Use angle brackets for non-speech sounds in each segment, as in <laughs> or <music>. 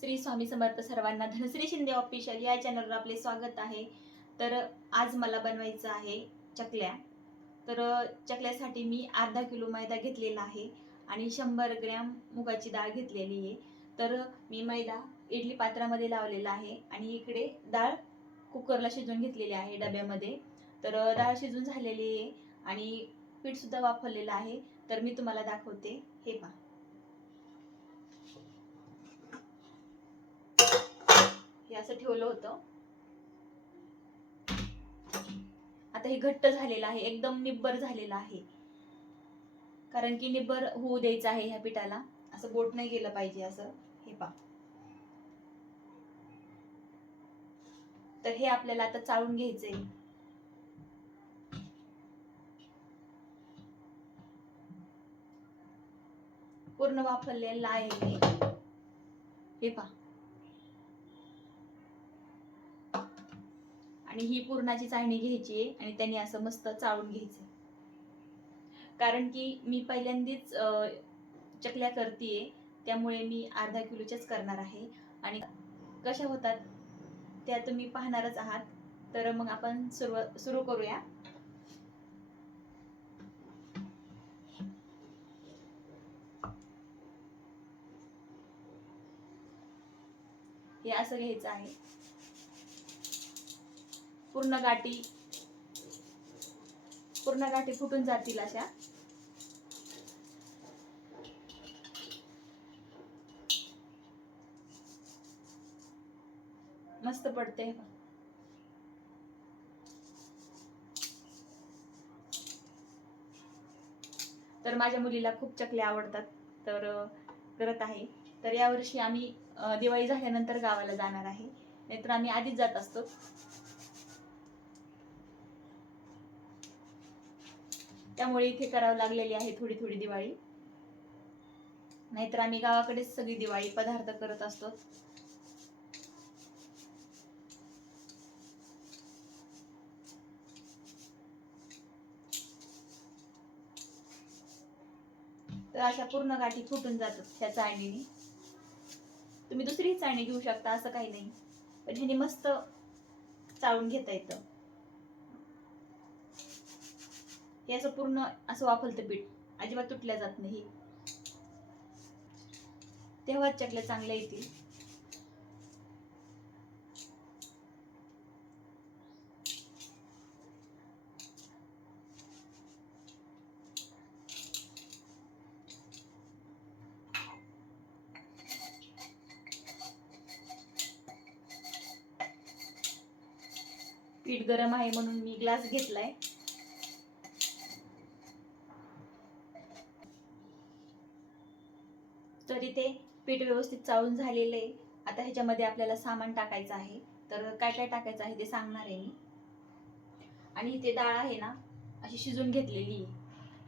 श्री स्वामी समर्थ सर्वांना धनश्री शिंदे ऑफिशियल या चॅनलवर आपले स्वागत आहे. तर आज मला बनवायचं आहे चकल्या. तर चकल्यासाठी मी अर्धा किलो मैदा घेतलेला आहे आणि शंभर ग्रॅम मुगाची डाळ घेतलेली आहे. तर मी मैदा इडली पात्रामध्ये लावलेला आहे आणि इकडे डाळ कुकरला शिजवून घेतलेली आहे डब्यामध्ये. तर डाळ शिजून झालेली आहे आणि पीठसुद्धा वापरलेलं आहे. तर मी तुम्हाला दाखवते. हे पहा. हे असं ठेवलं होतं. आता हे घट्ट झालेलं आहे एकदम निब्बर झालेलं आहे. कारण की निब्बर होऊ द्यायचं आहे ह्या पिठाला. असं बोट नाही गेलं पाहिजे असं. हे पा तर हे आपल्याला आता चाळून घ्यायचंय. पूर्ण वापरलेलं आहे हे. हे पा आणि ही पुरणाची चाळणी घ्यायची आहे आणि त्यांनी असं मस्त चाळून घ्यायचं कारण की मी पहिल्यांदाच चकल्या करते त्यामुळे मी अर्धा किलोच्याच करणार आहे. आणि कशा होतात? त्या तुम्ही पाहणारच आहात. तर मग आपण सुरुवात सुरू करूया. हे असं घ्यायचं आहे. पूर्ण गाठी पूर्ण गाठी फुटून जातील अशा. मस्त पडते तर माझ्या मुलीला खूप चकले आवडतात तर करत आहे. तर यावर्षी आम्ही दिवाळी झाल्यानंतर गावाला जाणार आहे. नाहीतर आम्ही आधीच जात असतो. त्यामुळे इथे करावं लागलेली आहे थोडी थोडी दिवाळी. नाहीतर आम्ही गावाकडेच सगळी दिवाळी पदार्थ करत असतो. तर अशा पूर्ण गाठी फुटून जातात त्या चाळणीने. तुम्ही दुसरी चाळणी घेऊ शकता असं काही नाही. पण ह्याने मस्त चाळून घेता येतं. हे असं पूर्ण असं वाफलतं पीठ. अजिबात तुटल्या जात नाही. तेव्हाच चकल्या चांगल्या येतील. पीठ गरम आहे म्हणून मी ग्लास घेतलाय तर इथे पीठ व्यवस्थित चाळून झालेलं आहे. आता ह्याच्यामध्ये आपल्याला सामान टाकायचं आहे. तर काय काय टाकायचं आहे ते सांगणार आहे मी. आणि इथे डाळ आहे ना अशी शिजून घेतलेली आहे.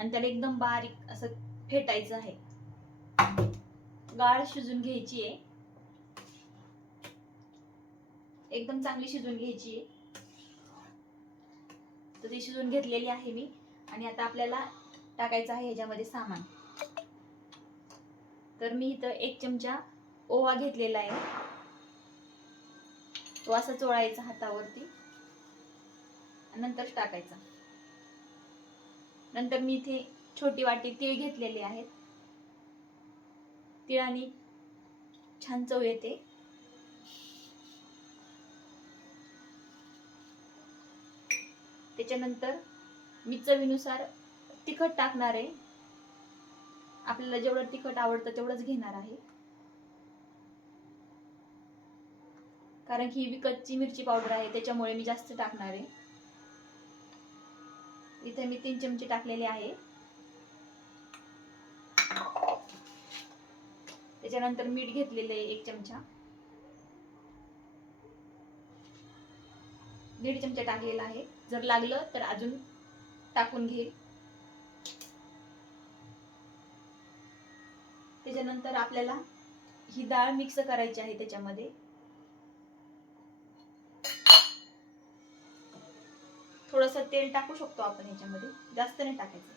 आणि त्याला एकदम बारीक असं फेटायचं आहे. डाळ शिजून घ्यायची आहे. एकदम चांगली शिजून घ्यायची आहे. तर ती शिजून घेतलेली आहे मी. आणि आता आपल्याला टाकायचं आहे ह्याच्यामध्ये सामान. तर मी इथं एक चमचा ओवा घेतलेला आहे. तो असा चोळायचा हातावरती. नंतर टाकायचा. नंतर मी इथे छोटी वाटी तीळ घेतलेले आहेत तिळाने छान चव येते. त्याच्यानंतर मी चवीनुसार तिखट टाकणार आहे. आपल्याला जेवढं तिखट आवडतं तेवढंच घेणार आहे. कारण की ही विकतची मिरची पावडर आहे त्याच्यामुळे मी जास्त टाकणार आहे. इथे मी तीन चमचे टाकलेले आहे. त्याच्यानंतर मीठ घेतलेले आहे एक चमचा. दीड चमचा टाकलेला आहे. जर लागलं तर अजून टाकून घेईल भाजल्यानंतर आपल्याला ही डाळ मिक्स करायची आहे त्याच्यामध्ये. थोडस तेल टाकू शकतो आपण ह्याच्यामध्ये जास्त नाही टाकायचं.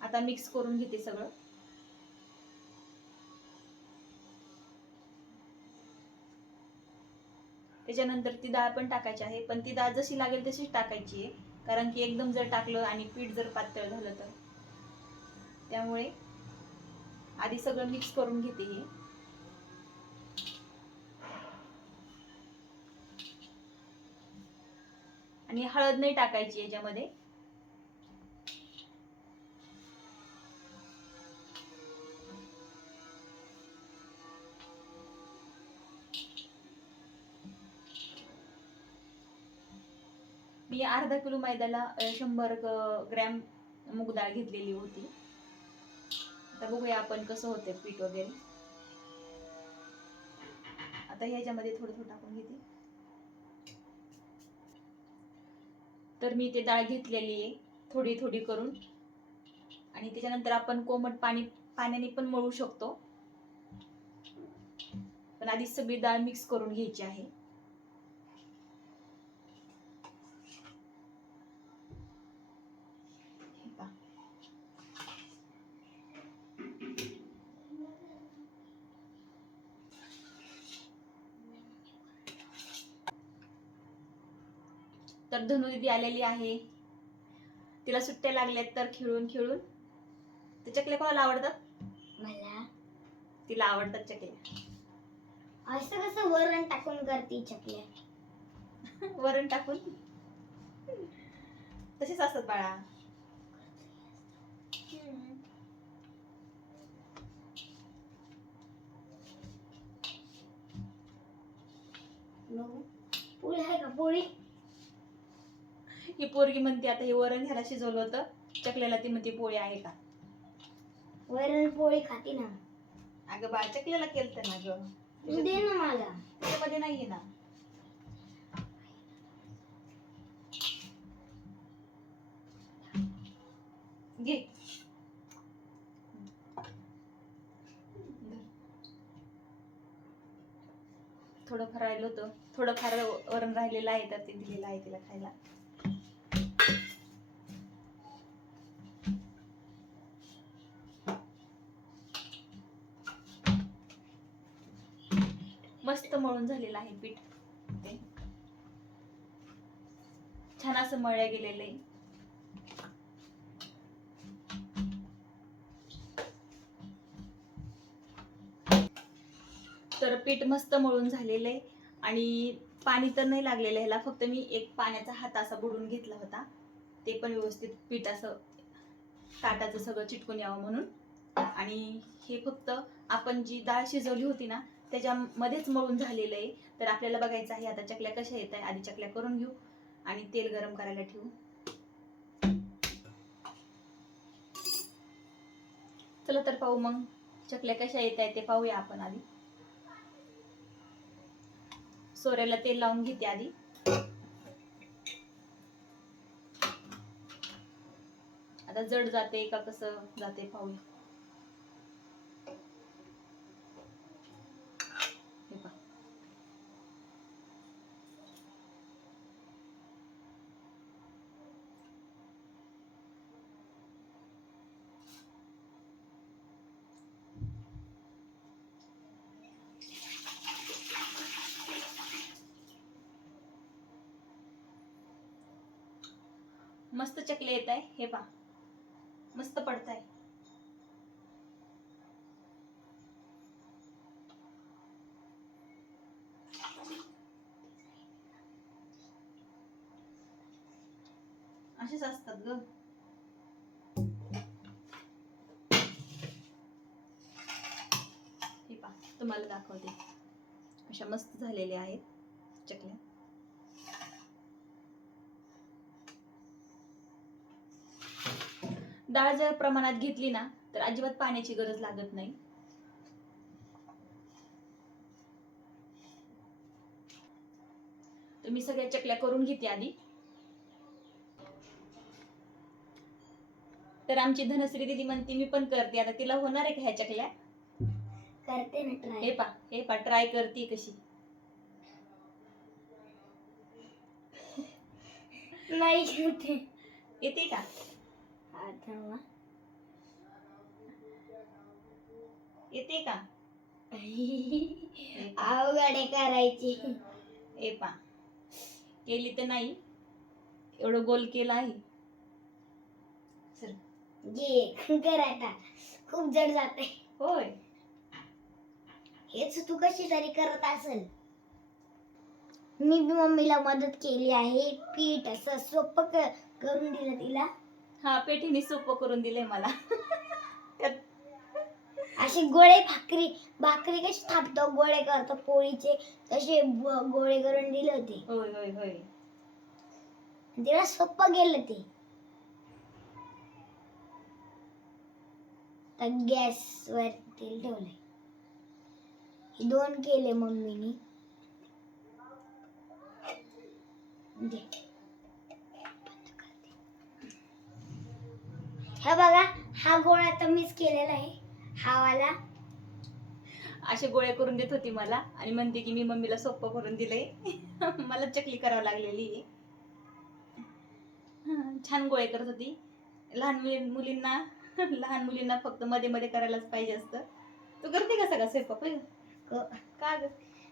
आता मिक्स करून घेते सगळं. त्याच्यानंतर ती डाळ पण टाकायची आहे. पण ती डाळ जशी लागेल तशीच टाकायची आहे. कारण की एकदम जर टाकलं आणि पीठ जर पातळ झालं तर. त्यामुळे आधी सगळं मिक्स करून घेते हे. आणि हळद नाही टाकायची याच्यामध्ये. मी अर्धा किलो मैद्याला शंभर ग्रॅम मूग डाळ घेतलेली होती. आता बघूया आपण कसं होतं पीठ वगैरे. आता ह्याच्यामध्ये थोडं थोडं टाकून घेते. तर मी ते डाळ घेतलेली आहे थोडी थोडी करून. आणि त्याच्यानंतर आपण कोमट पाणी पाण्याने पण मळू शकतो. पण आधी सगळी डाळ मिक्स करून घ्यायची आहे. तर धनु दीदी आलेली आहे. तिला सुट्ट्या लागल्यात तर खेळून खेळून. ते चकल्या कोणाला आवडतात? मला. तिला आवडतात चकल्या. असं कसं वरण टाकून करते चकल्या? वरण टाकून? तसेच असतात बाळा. बघू पोळी आहे का पोळी? ही पोरगी म्हणते आता हे वरण ह्याला शिजवलं होतं चकल्याला ती म्हणते पोळी आहे का? वरण पोळी खाते ना. अगं बाळ चकल्याला केलं ना ग. दे ना मला. त्याच्यामध्ये नाहीये ना. घे. थोडं फार राहिलं होतं. थोडं फार वरण राहिलेलं आहे तर ते दिलेलं आहे तिला खायला. मस्त मळून झालेलं आहे पीठ. ते. छान असं मळल्या गेलेलं आहे. तर पीठ मस्त मळून झालेलं आहे. आणि पाणी तर नाही लागलेलं ह्याला फक्त मी एक पाण्याचा हात असा बुडून घेतला होता. ते पण व्यवस्थित पीठ असं ताटाचं सगळं चिटकून यावं म्हणून. आणि हे फक्त आपण जी डाळ शिजवली होती ना त्याच्यामध्येच मळून झालेलं आहे. तर आपल्याला बघायचं आहे आता चकल्या कशा येत आहे आधी चकल्या करून घेऊ आणि तेल गरम करायला ठेवू. चला तर पाहू मग चकल्या कशा येत आहेत ते पाहूया आपण आधी. सोऱ्याला तेल लावून घेते आधी. आता जड जाते का कसं जाते पाहूया हे पहा. मस्त चकले येत आहे. हे पा मस्त पडत आहे असेच असतात ग. हे पा तुम्हाला दाखवते. अशा मस्त झालेल्या आहेत चकल्या. डाळ जर प्रमाणात घेतली ना तर अजिबात पाण्याची गरज लागत नाही. तर मी सगळ्या चकल्या करून घेते आधी. तर आमची धनश्री दिदी म्हणते मी पण करते आता तिला होणार आहे का ह्या चकल्या? करते ना हे ट्राय पा हे पा ट्राय करते कशी. नाही येते का? येते का? <laughs> अवघडे करायची. ए पा केली तर नाही. एवढं गोल केलं आहे. सर घे. कर आता. खूप जड जाते होय. हेच तू कशी तरी करत असेल. मी मम्मीला मदत केली आहे. पीठ असं सोपं करून दिलं तिला. हा पेठीने सोपं करून दिलंय मला. त्यात असे गोळे भाकरी भाकरी कशी थापतो गोळे करतो पोळीचे तसे ब- गोळे करून दिले होते. होय होय होय. तिला सोपं गेलं ते. गॅस वर तेल ठेवलंय. हे दोन केले मम्मीनी. दे. हे बघा हा गोळा तर मीच केलेला आहे. हा वाला असे गोळे करून देत होती मला आणि म्हणते की मी मम्मीला सोपं करून दिलंय. <laughs> मला चकली करावं लागलेली आहे. छान गोळे करत होती. लहान मुली मुलींना <laughs> लहान मुलींना फक्त मध्ये मध्ये करायलाच पाहिजे असतं. तू करते का सगळा स्वयंपाक? क- ग?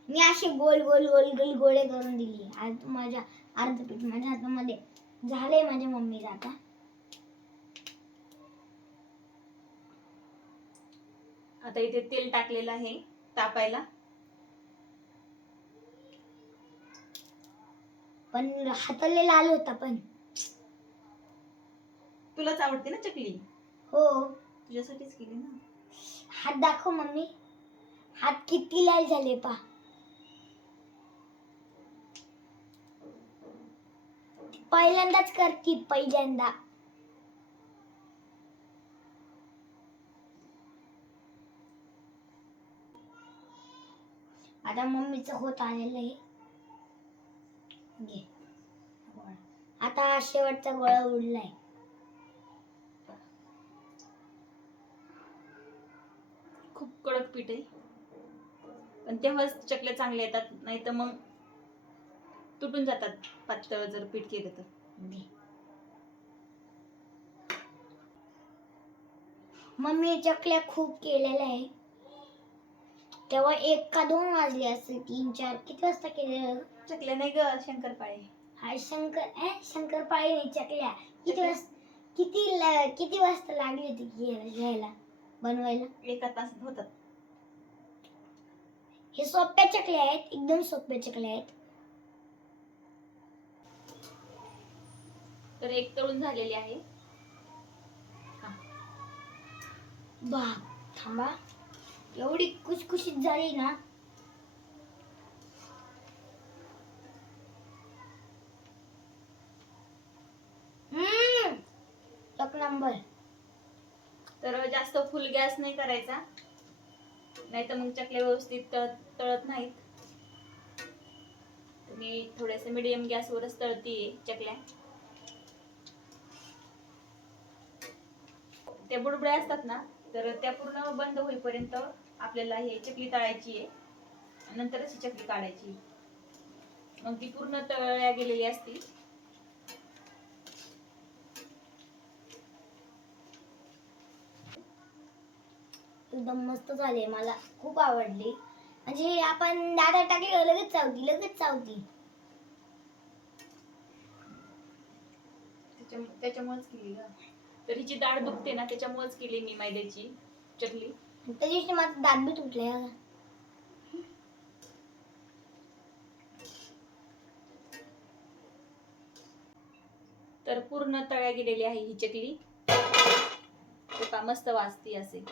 मी असे गोल गोल गोल गोल गोळे करून दिली. आज माझ्या अर्ध पीठ माझ्या हातामध्ये झालंय माझ्या मम्मीचं आता. आता इथे तेल टाकलेलं आहे तापायला. पण हाताला लाल होता पण. तुलाच आवडते ना चकली? हो. तुझ्यासाठीच केली ना? हात दाखव मम्मी. हात किती लाल झाले पा पहिल्यांदाच करती पहिल्यांदा. आता मम्मीचं होत आलेलं आहे. घे. आता हा शेवटचा गोळा उडलाय. खूप कडक पीठ आहे. पण तेव्हाच चकल्या चांगल्या येतात नाही तर मग तुटून जातात पातळ जर पीठ केलं तर. मम्मी चकल्या खूप केलेल्या आहे तेव्हा एक का दोन वाजले असते तीन चार. किती वाजता केलेलं चकल्या नाही ग शंकरपाळे. हा शंकर ए शंकरपाळी नाही चकल्या. किती वाजता किती ला- किती वाजता लागली होती घे- घ्यायला बनवायला? एका तासात होतात. हे सोप्या चकल्या आहेत एकदम सोप्या चकल्या आहेत. तर एक तळून झालेली आहे. बाप थांबा. एवढी कुचकुशीत झाली ना. हम्म, नंबर. तर जास्त फुल गॅस नाही करायचा. नाही तर मग चकल्या व्यवस्थित तळत नाहीत. तुम्ही मी मिडियम मिडियम गॅसवरच तळतीये चकल्या. त्या बुडबुड्या असतात ना तर त्या पूर्ण बंद होईपर्यंत आपल्याला हे चकली तळायची आहे. नंतरच ही चकली काढायची मग ती पूर्ण तळल्या गेलेली असती एकदम मस्त झाले मला खूप आवडली. म्हणजे आपण दादा टाकली लगेच चावती लगेच चावती. त्याच्यामुळे त्याच्यामुळेच केली तर हिची डाळ दुखते ना त्याच्यामुळेच केली मी मैद्याची चकली. त्या दिवशी माझा दात बी तुटले. तर पूर्ण तळ्या गेलेली आहे ही चकली. पहा मस्त वाजती असे.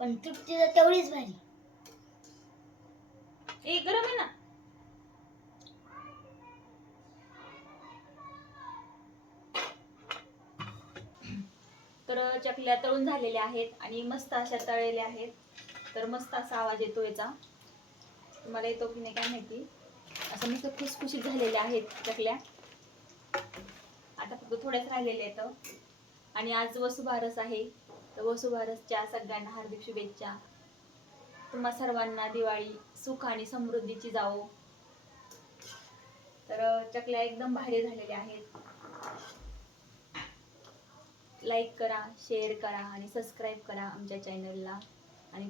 पण तृप्ती तर तेवढीच भारी. ए गरम आहे ना. चकल्या तळून झालेल्या आहेत आणि मस्त अशा तळलेल्या आहेत. तर मस्त असा आवाज येतो याचा. तुम्हाला येतो की नाही काय माहिती? असं मस्त खुसखुशीत झालेल्या आहेत चकल्या. आता फक्त थोड्याच राहिलेल्या आहेत. आणि आज वसुभारस आहे. तर वसुभारसच्या सगळ्यांना हार्दिक शुभेच्छा. तुम्हा सर्वांना दिवाळी सुख आणि समृद्धीची जावो. तर चकल्या एकदम भारी झालेल्या आहेत. लाईक करा शेअर करा आणि सबस्क्राईब करा आमच्या चॅनलला आणि